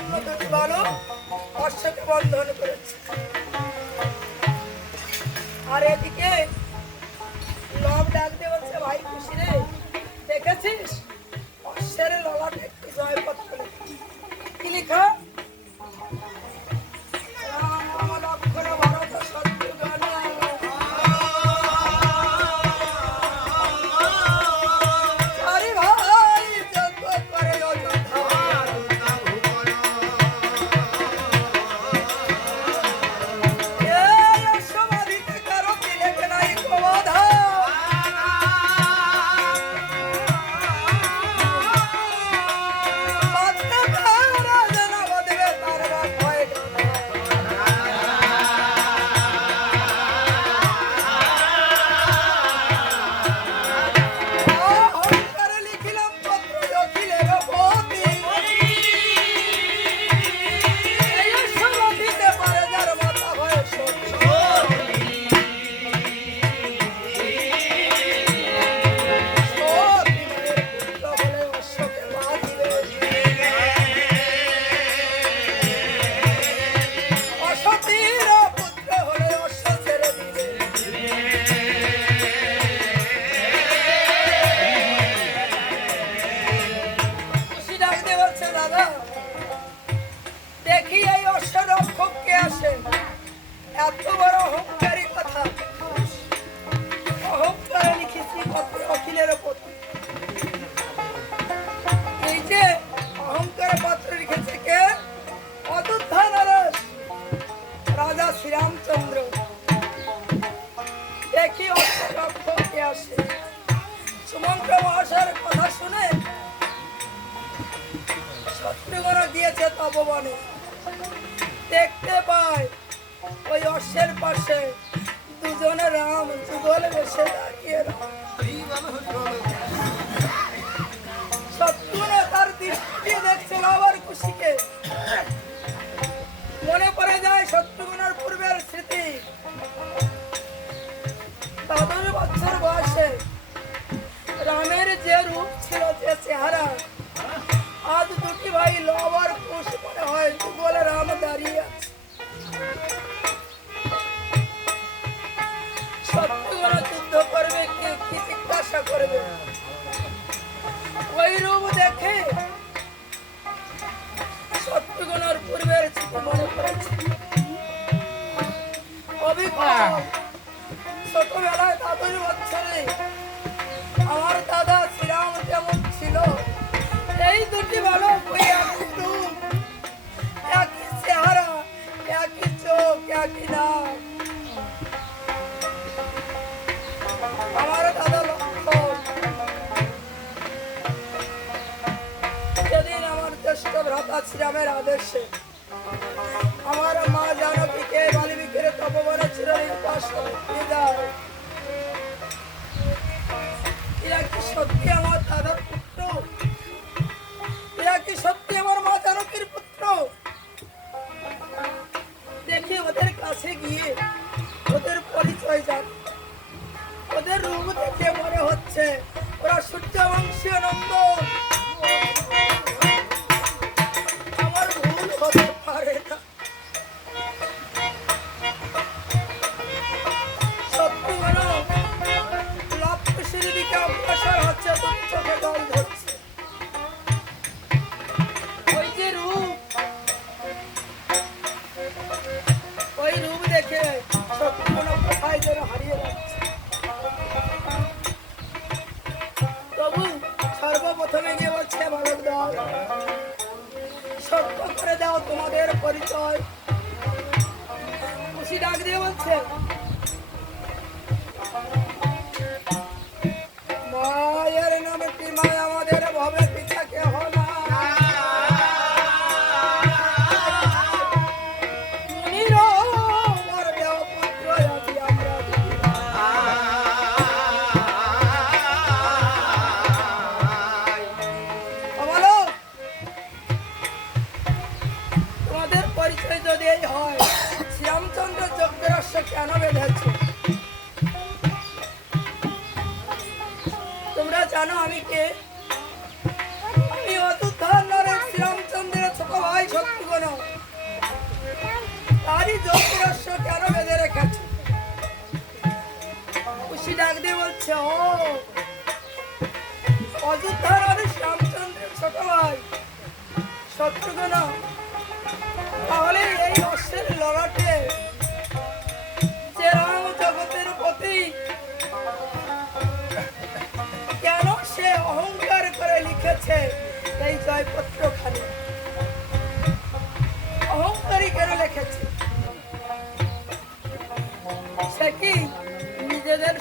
জন্য দুটি বালক অশ্বকে বন্ধন করেছে। আর এদিকে লব ডাক দিয়ে বলছে, ভাই খুশি রে, দেখেছিস অশ্বের ললাটে একটি জয়পত্র কি লেখা? রাম লক্ষ্মণ ভরত শত্রুঘ্ন চারি ভাই যজ্ঞ করে অযোধ্যা। এই অশ্বমাধিতে কারো কি লেখে নাই প্রবাধা। এত বড় অহংকারী কথা, অহংকারে লিখেছি অখিলের ওপর। এই যে অহংকার পত্র লিখেছে কে? অযোধ্যা নরেশ রাজা শ্রীরামচন্দ্র। দেখি অক্ষর কে আসে। সুমন্ত্র মহাশয়ের কথা শুনে শত্রুঘ্ন দিয়েছে তপবনে। দেখতে পায় ওই অশ্বের পাশে দুজনে রাম যুগল বেশে দাঁড়িয়ে। শত্রুঘ্ন তার দৃষ্টি দেখছে বাবার খুশিকে। মনে পড়ে যায় শত্রুঘ্নের পূর্বের স্মৃতি। ১৭ বছর বয়সে রামের যে রূপ ছিল, যে চেহারা, আজ দুটি ভাই লব আর কুশ মনে হয় যুগল রাম দাঁড়িয়ে আছে। শত্রুঘ্ন যুদ্ধ করবে কি জিজ্ঞাসা করবে? ওই রূপ দেখে শত্রুঘ্নের পূর্বের স্মৃতি মনে পড়েছে। ছোটবেলায় ১২ বছরে আমার দাদা শ্রীরাম যেমন ছিল, এই দুটি বালক ওই একই রূপ, একই চেহারা, একই চোখ, একই নাম। আমার দাদা লক্ষ্মণ সেদিন আমার জ্যেষ্ঠ ভ্রাতা শ্রীরামের আদেশে আমার মা জানকীকে বাল্মীকির তপবনে চিরনির্বাসন দিয়ে যায়। এরা কি সত্যি আমার দাদার পুত্র? এরা কি সত্যি আমার মা জানকীর পুত্র? দেখি ওদের কাছে গিয়ে ওদের পরিচয় জান। ওদের রূপ দেখে মনে হচ্ছে ওরা সূর্যবংশীয় নন্দন। আমার ভুল হতে পারে না। শত্রুঘ্ন লবকুশের দিকে অগ্রসর হচ্ছে, চোখে জল ধরছে। ওই যে রূপ, ওই রূপ দেখে শত্রুঘ্ন কোথায় যেন হারিয়ে যাচ্ছে। প্রভু সর্বপ্রথমে গিয়ে বলছে, বালক দল সত্য করে দাও তোমাদের পরিচয়। খুশি ডাক দিয়ে বলছে, মায়ের নামে কি মায় আমাদের ভবে পিতা কেহ না। তোমাদের পরিচয় যদি এই হয়, শ্রীরামচন্দ্র যজ্ঞরস্য কেন বেঁধেছে? তোমরা জানো আমি কে? আমি অযোধ্যার নরেশ শ্রীরামচন্দ্রের ছোট ভাই সত্য ডাক দিয়ে বলছে, ও অযোধ্যার মানুষ রামচন্দ্রের ছোট ভাই শত্রুঘ্ন, তাহলে এই অশ্বের লড়াটে যে রাম জগতের প্রতি কেন সে অহংকার করে লিখেছে এই জয়পত্র খালি? অহংকারী কেন লিখেছে? সে কি নিজেদের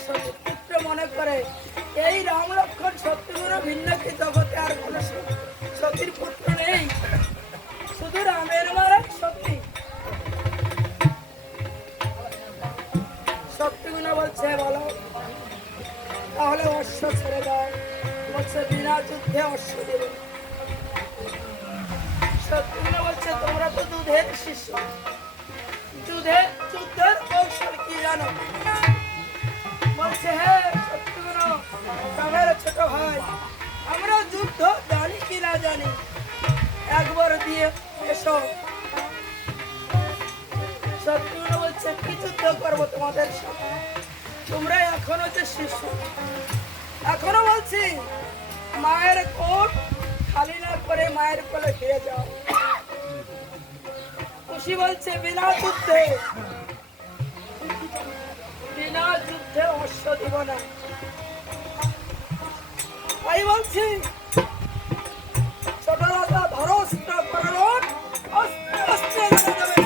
পুত্র মনে করে? এই রাম লক্ষ্মণ শত্রুঘ্ন ভিন্ন কি জগতে আর কোন সতীর পুত্র নেই? শুধু রামের মারাই সত্যি। শত্রুঘ্ন বলছে, বলো তাহলে অশ্ব ছেড়ে দাও। বলছে, বিনা যুদ্ধে অশ্ব দেবে। শত্রুঘ্ন বলছে, তোমরা তো দুধের শিশু, যুদ্ধের কৌশল কি জানো? বলছে, হ্যাঁ শত্রুঘ্ন রামের ছোট ভাই, আমরা যুদ্ধ জানি কি না জানি, একবার দিয়ে এসো। শত্রুঘ্ন বলছে, কি যুদ্ধ করবো তোমাদের সাথে? তোমরা এখনো যে শিশু, এখনো বলছি মায়ের কোল খালি না করে মায়ের কোলে ফিরে যাও। খুশি বলছে, বিনা যুদ্ধে অশ্ব দিব না। তাই বলছি, ছোট রাজা ধরো অস্ত্র করুন, অস্ত্রে অস্ত্রে যাবে।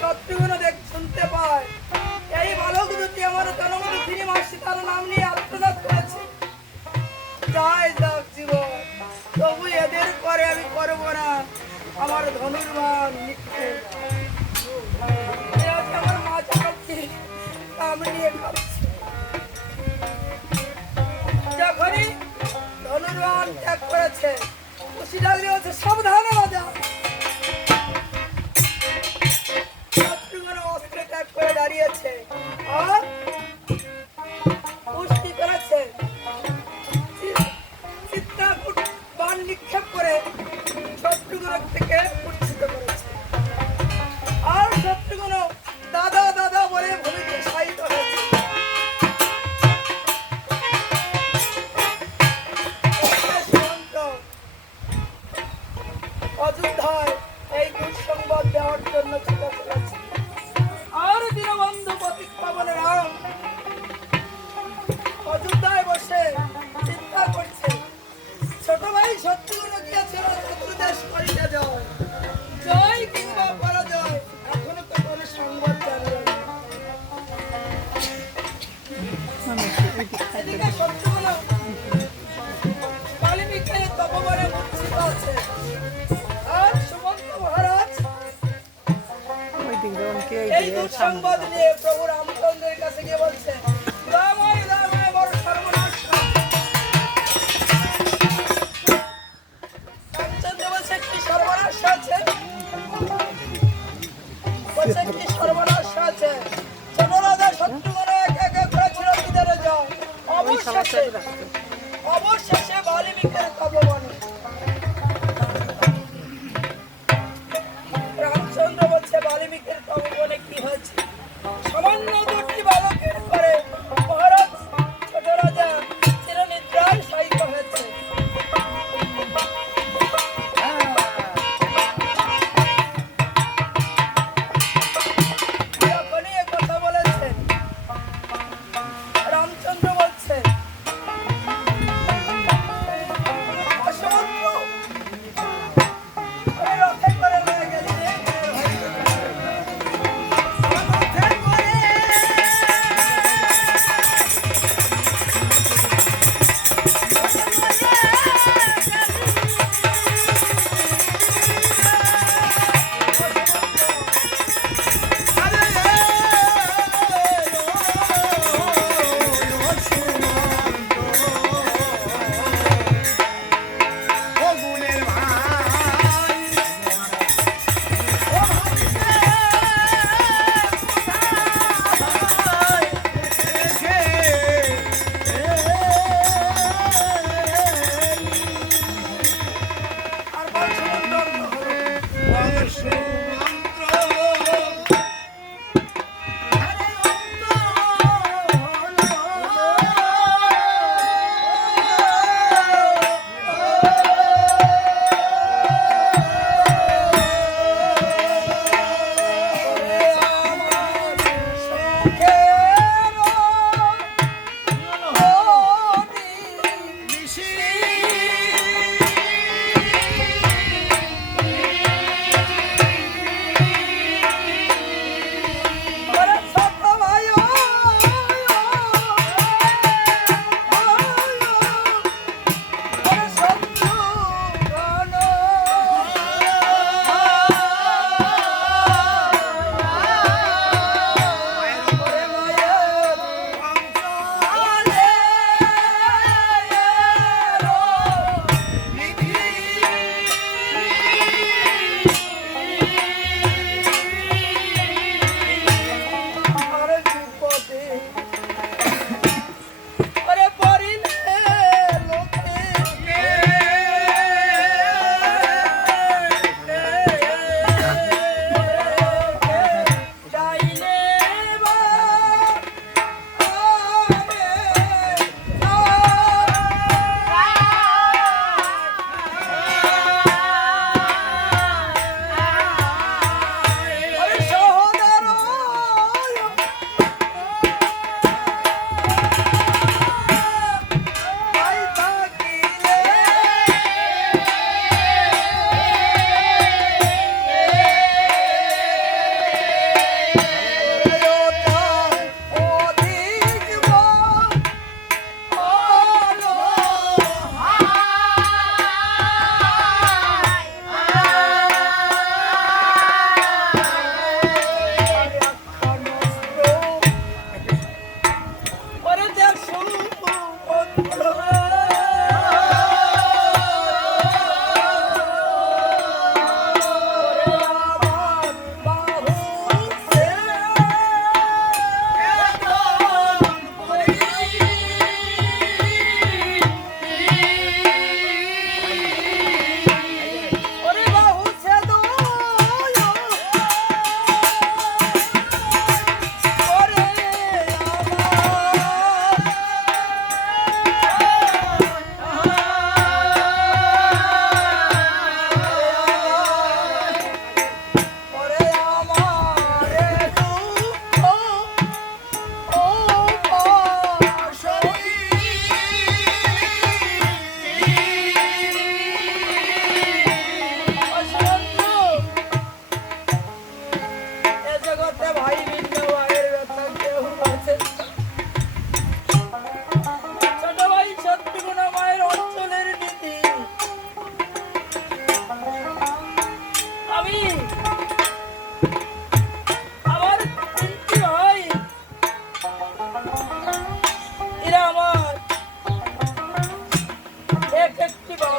শত্রুঘ্ন শুনতে পায় এই বালক দুটি আমার জনমদুখিনি মা সীতার নাম নিয়ে আত্মনাদ করেছে। যাই যাক জীবন, তবু এদের পরে আমি করবো না আমার ধনুর্বাণ নিক্ষেপ। আমার মা চাকরটি নাম নিয়ে খাচ্ছে। যখনই ধনুর্বাণ ত্যাগ করেছে, খুশি ডাকলে হচ্ছে, সাবধানে রাজা। করে দাঁড়িয়েছে আর পুষ্টি করেছে, চিত্রাকূট বাণ নিক্ষেপ করে শত্রুঘ্ন থেকে মূর্ছিত করেছে। আর শত্রুঘ্ন দাদা দাদা বলে ভূমিতে শায়িত হয়েছে। অযোধ্যায় এই দুঃসংবাদ দেওয়ার জন্য ছুটে চলেছে। আর দীনবন্ধু প্রতীক পাবন রাম অযোধ্যায় বসে চিন্তা করছে, ছোট ভাই শত্রুঘ্ন গিয়েছিল চতুর্দেশ করিতে জয়, জয় কিংবা পরাজয় এখনো তো কোনো সংবাদ জানা যায় না। এদিকে শত্রুঘ্ন বাল্মীকি তপবনে মূর্ছিত আছে। আর সুমন্ত মহারাজ এই দুঃসংবাদ নিয়ে প্রভু রামচন্দ্রের কাছে গিয়ে বলছে, রামায় রামায় বড় সর্বনাশ। রামচন্দ্র বলছে, কি সর্বনাশ আছে? বলছে, কি সর্বনাশ আছে? ছোট রাজা শত্রুঘ্ন একে একে করেছিল বিদারে যাও, অবশেষে বাল্মীকির তপবনে। রামচন্দ্র বলছে, বাল্মীকির তপবনে কি হয়েছে? সামান্য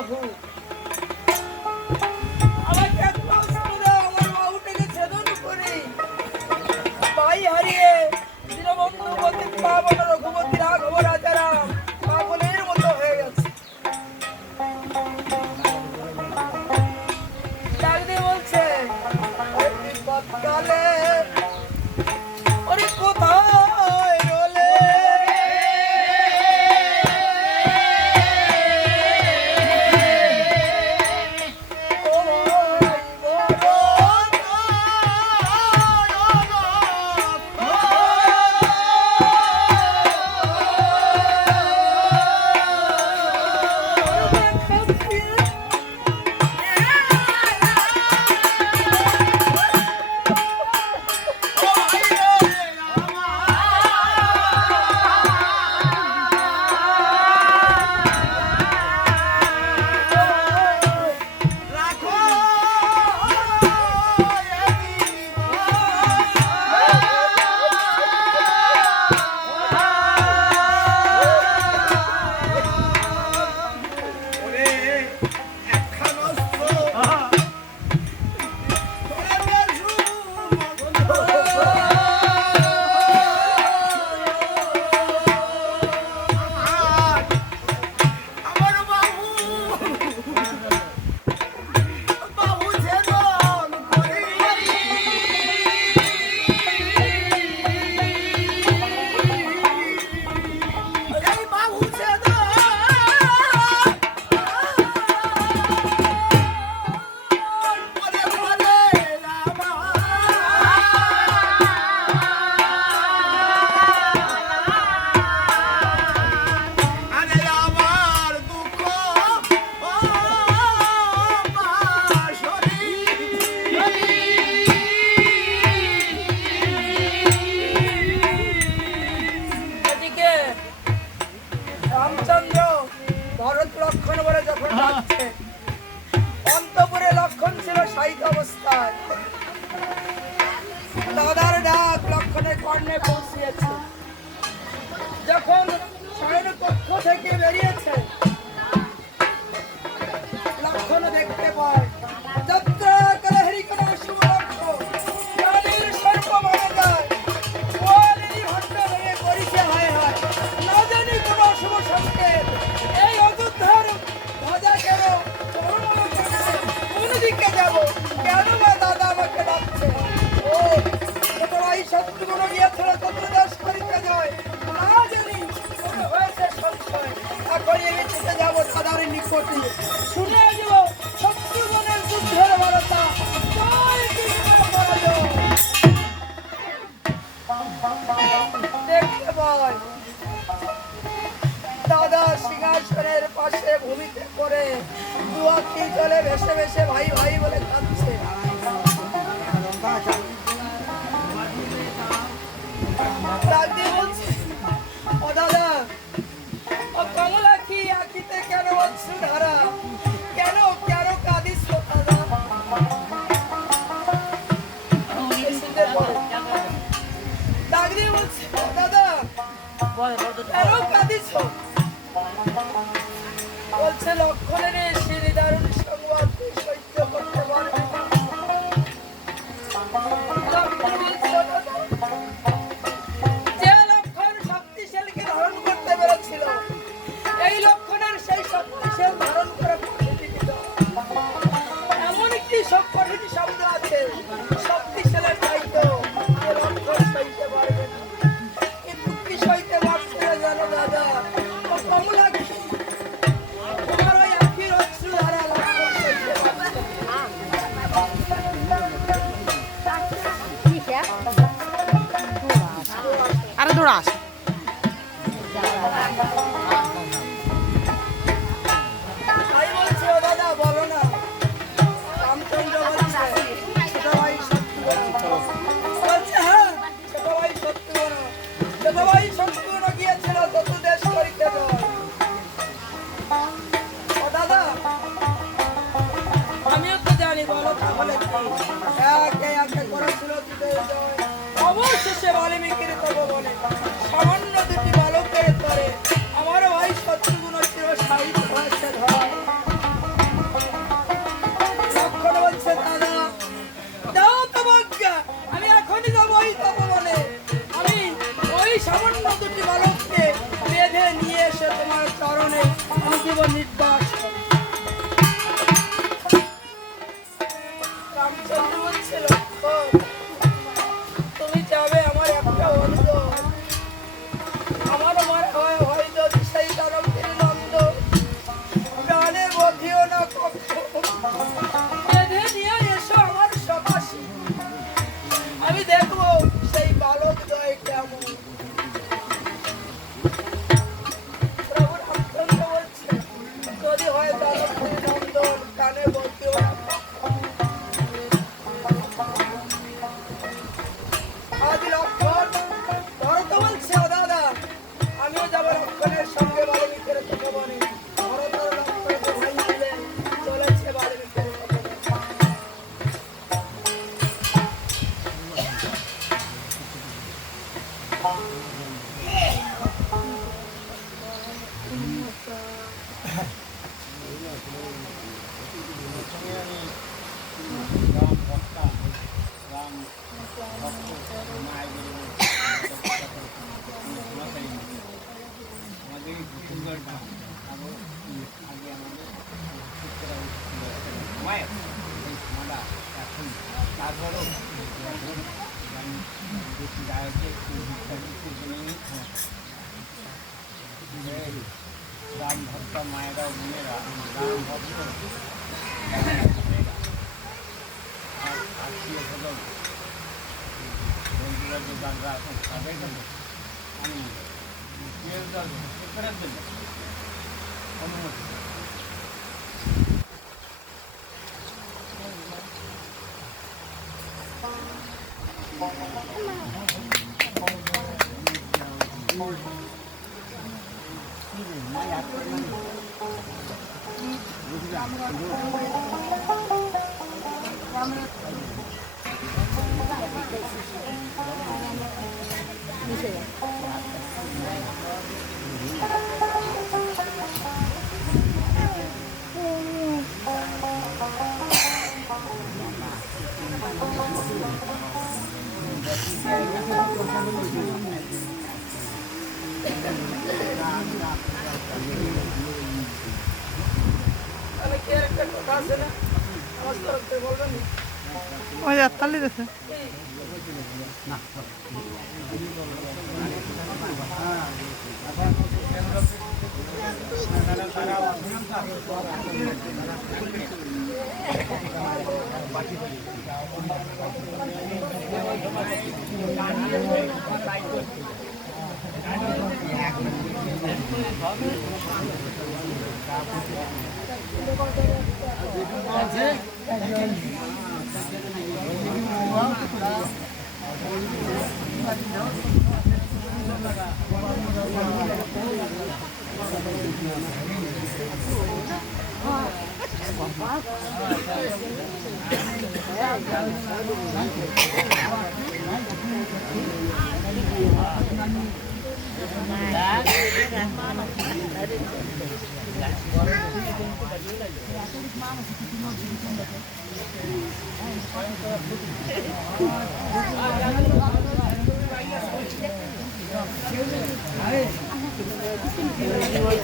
বাহু, আমাকে এক মাস ধরে আমার বাহুটাকে ছেদন করে ভাই হারিয়ে দীনবন্ধু পতিত পাবন রঘুপতি রাঘব রাজারাম পাগলের মতো হয়ে গেছে। ডাক দিয়ে বলছে, ওই বিপদকালে ওরে কোথায় রোলে, রামচন্দ্র ভরত লক্ষণ বলে যখন যাচ্ছে, অন্তপুরে লক্ষণ ছিল শায়িত অবস্থায়। দাদার ডাক লক্ষণের কর্ণে পৌঁছিয়েছে। যখন শয়ন কক্ষ থেকে বেরিয়েছে, লক্ষণ দেখতে পায় যাত্রা কালহরি কোন শুভ লক্ষণ প্রাণীর সর্ব মারা যায়, ওয়ালিনী ভণ্ড ভেঙে করিছে হায় হায়, না জানি কোন শুভ সংকেত। এই অযোধ্যার ধ্বজা কেন চরণ কেন, কোন দিকে যাব, কেন বা দাদা আমাকে ডাকছে। ও এই শত্রুগুলো গিয়েছিল চন্দ্রদাস করিতে যায়, না জানি কোন হয়েছে সংশয়। এখন আমি ছুটে যাব দাদার নিকটে, শুনে আসব শত্রুগণের যুদ্ধের বার্তা। জয় কৃষ্ণ পরাজয়। দেখতে পাই দাদা সিংহাসনের পাশে ভূমিতে করে দু আঁখি জলে ভেসে ভেসে ভাই ভাই বলে কাঁদছে। ডাক দিয়ে বলছে, ও দাদা, ও কমলা কি আঁখিতে কেন অশ্রু ধারা, কেন কেন কাঁদিস দাদা? ডাক দিয়ে বলছে, ও দাদা কেন কাঁদিস? বলছে, লক্ষণের সেই দারুণ সংবাদ তুই সহ্য করতে পারবি না। লক্ষণ বলছে, ও দাদা, যে লক্ষণ শক্তিশালীকে ধারণ করতে পেরেছিল, এই লক্ষণের সেই শক্তিশাল ধারণ করে পরিচিত। এমন একটি সব কঠিন শব্দ আছে শক্তিশালের চাইতো, যে লক্ষণ সইতে পারবে না। কিন্তু কি সইতে পারছে না জানো দাদা? ও কমলা তোমার ওই আখির অশ্রু ধারা লক্ষণ সইতে পারছে না। আরে দৌড়াস তাই তারপরেও রাম ভক্ত মায়েরা বোনেরা রাম ভক্ত আত্মীয় স্বজন বন্ধুরা যে যারা আছেন তাদের জন্য আমি করার জন্য অনুমতি ওই আত্মালি দেখে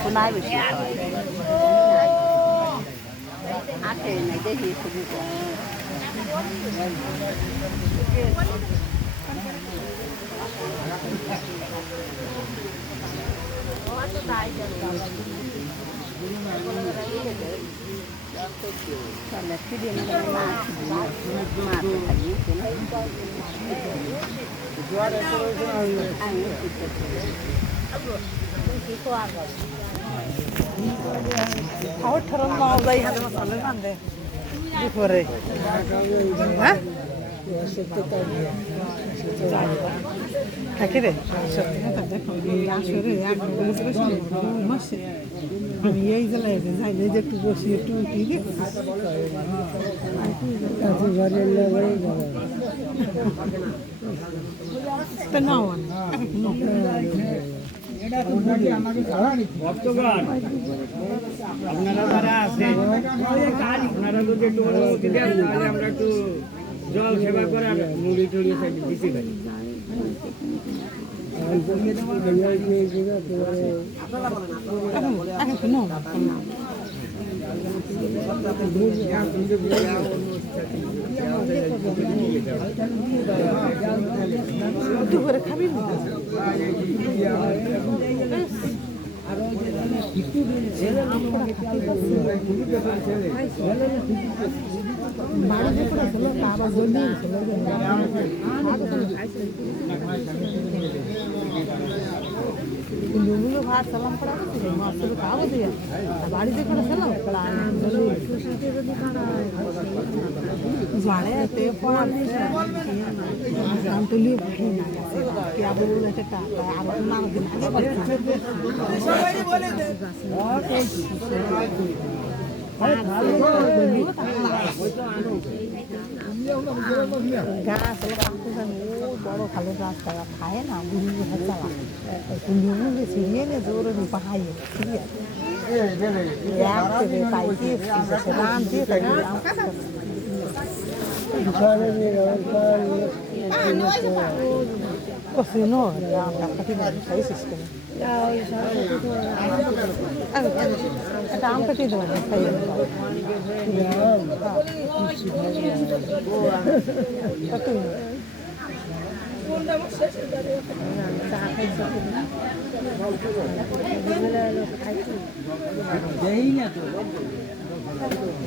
কোনায় বেশি আটে নাই দেখি খাওয়ার ঠরন মাও যাই হাতে মশলা রান্ধে দুপুরে হ্যাঁ থাকে রে সত্যি কথা দেখো আসরে আমি এই জেলায় যাই যে একটু বসি একটু উঠি নাও আপনারা যারা আছেন আপনারা যদি একটু অনুমতি দেন তাহলে আমরা একটু জল সেবা করে আর মুড়ি টুড়ি দিতে পারি দুপুরে খাবি বাড়িতে করেছিল তারও জ্বলিয়েছিল লুগুলো ভাত সালাম করা মাছের খাবো দিয়ে বাড়িতে করেছিল ঝাড়ে তুলিয়ে ভাই না কে বলে সেটা আরো নানা দিন আগে গাছ বড় ভালো গাছ তারা খায় না গুরু চালা কুলিয়ে ছিঁড়িয়ে নিয়ে জোরে পাহাই ঠিক আছে পাইছি রান দিয়ে cocino la fatina sai sistema ada am petit dona sai কোনটা আমার শেষের দাঁড়িয়ে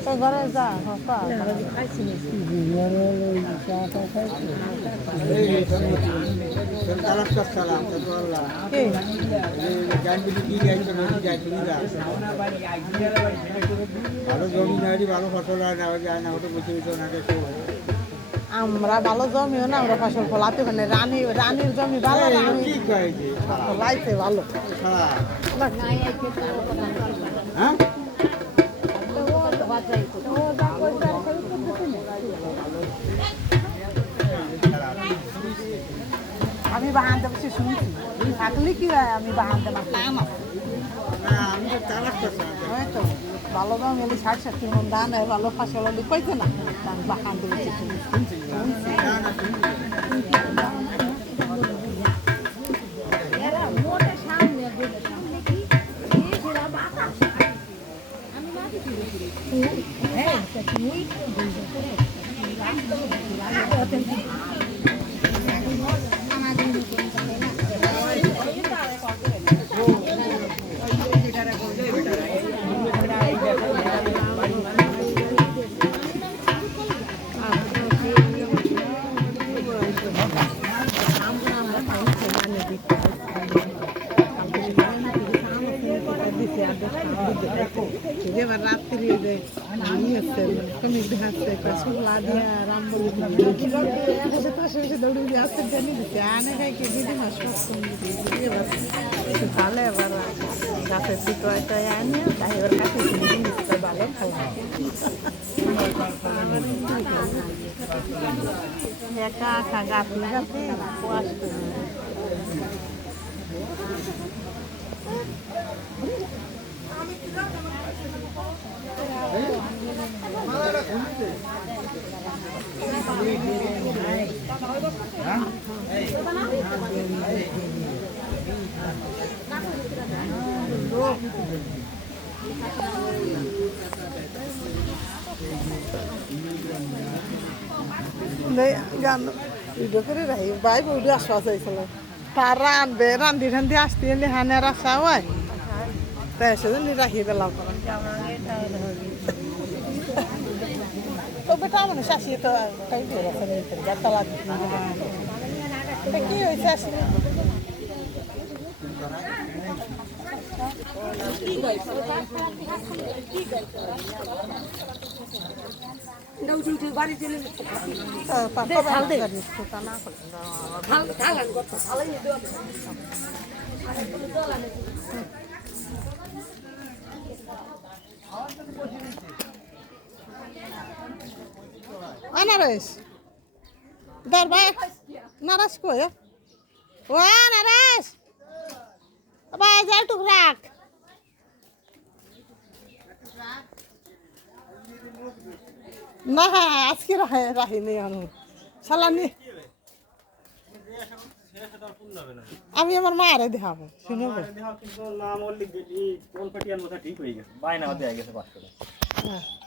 তো ঘরে যা ভালো জমি নাই ভালো ফসল আর নেওয়া যায় না ওটা বুঝে দিত না আমরা ভালো জমিও না আমরা ফসল ফলাতে পারি না। রানীর জমি ভালো রানী কি কয় যে ফলাইতে ভালো হ্যাঁ আমি বাহান দেবছি শুনছি থাকলে কি হয় আমি বাহান দেব না আমি তো চালাক হয়তো ভালো দাম এলে 60-70 মন ধান হয় ভালো ফসল হলে কইতে না আমি বাহান দেবছি এবার রাত্রি কমিক দেখাচ্ছে শুক্লা দিয়া রাম বলি দৌড়ি দিয়ে আসতে জানি দিচ্ছে আনে খাই কে দিদি মাস এবার ভালো এবার গাছের পিটোয়াটা আনে তাই এবার কাছে ভালো খাওয়া একা একা গাছ লাগাতে কুয়াশ গান ভিডিও করে রাখি বাই বউডি আসা চাইছিল তার রানবে রান্ধি ঠান্দি আসতে এলে হানের আসা হয় তাই সেজন্য রাখি পেলাম তো বেটা মানে শাসি তো তাই দিয়ে গেছে গাতলা কি হয়েছে আসলে বাড়ি চলে নারেশ দরবার নারাজ কই ও নারাজ বাই যা টুক রাখ না আজকে রাখিনি আমি সালানি আমি আমার মারে দেখাবো শুনবো কিন্তু নাম লিখবে কোন পাটিয়ার মতো ঠিক হয়ে গেছে বাইনা দেয়া গেছে 500 টাকা